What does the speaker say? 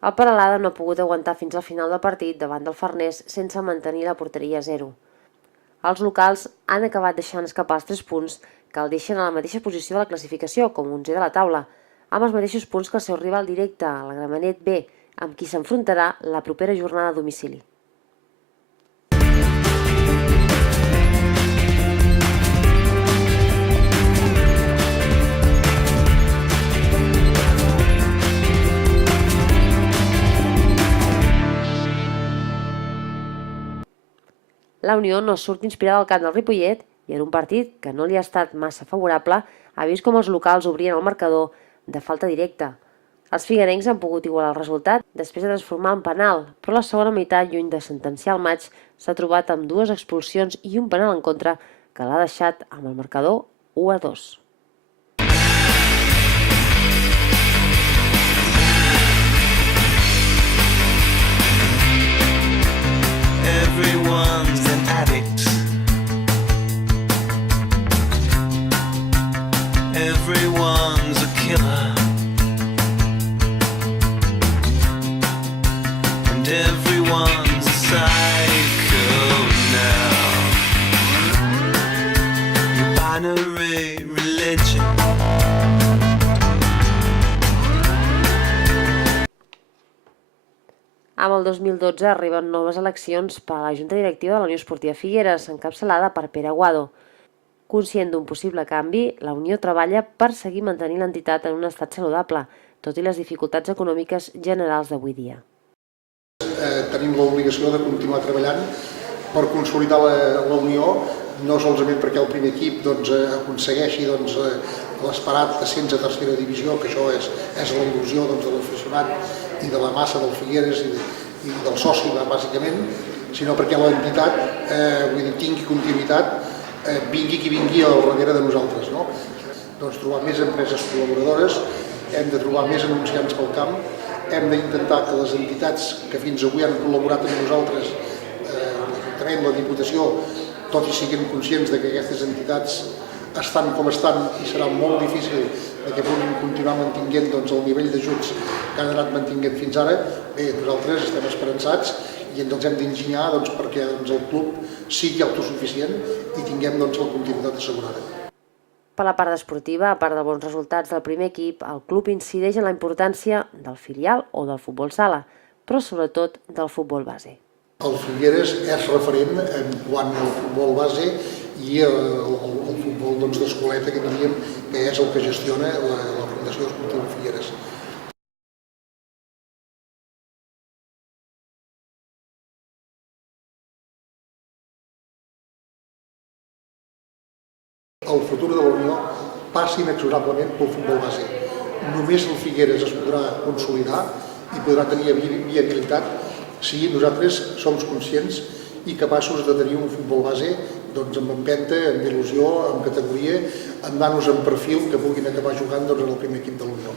El Peralada no ha pogut aguantar fins al final del partit davant del Farners sense mantenir la porteria a 0. Els locals han acabat deixant escapar els 3 punts que el deixen a la mateixa posició de la classificació, com 11è de la taula, amb els mateixos punts que el seu rival directe, la Gramenet B, amb qui s'enfrontarà la propera jornada a domicili. La Unió no surt inspirada al camp del Ripollet i en un partit que no li ha estat massa favorable ha vist com els locals obrien el marcador de falta directa. Els figuerencs han pogut igualar el resultat després de transformar en penal, però la segona meitat, lluny de sentenciar el maig, s'ha trobat amb 2 expulsions i un penal en contra que l'ha deixat amb el marcador 1-2. Everyone's an addict. Everyone's a killer. And everyone's a psycho now. Your binary religion. Amb el 2012 arriben noves eleccions per a la Junta Directiva de la Unió Esportiva Figueres, encapçalada per Pere Aguado. Conscient d'un possible canvi, la Unió treballa per seguir mantenint l'entitat en un estat saludable, tot i les dificultats econòmiques generals d'avui dia. Tenim l'obligació de continuar treballant per consolidar la Unió, no solament perquè el primer equip aconsegueixi l'esperat ascens a tercera divisió, que això és la il·lusió de l'aficionat i de la massa del Figueres i del soci, bàsicament, sinó perquè l'entitat tingui continuïtat, vingui qui vingui al darrere de nosaltres. Trobar més empreses col·laboradores, hem de trobar més anunciants pel camp, hem d'intentar que les entitats que fins avui han col·laborat amb nosaltres, l'Ajuntament, la Diputació, tot i siguin conscients que aquestes entitats estan com estan i serà molt difícil que puguin continuar mantinguent el nivell d'ajuts que han anat mantinguent fins ara. Bé, nosaltres estem esperançats i ens els hem d'enginyar perquè el club sigui autosuficient i tinguem la continuïtat assegurada. Per la part esportiva, a part de bons resultats del primer equip, el club incideix en la importància del filial o del futbol sala, però sobretot del futbol base. El Figueres és referent en quant al futbol base i el futbol d'escoleta que diríem que és el que gestiona la Fundació Esportiva Figueres. El futur de la Unió passa inexorablement pel futbol base. Només el Figueres es podrà consolidar i podrà tenir viabilitat si nosaltres som conscients i capaços de tenir un futbol base amb empenta, amb il·lusió, amb categoria, amb nanos en perfil que puguin acabar jugant en el primer equip de la Unió.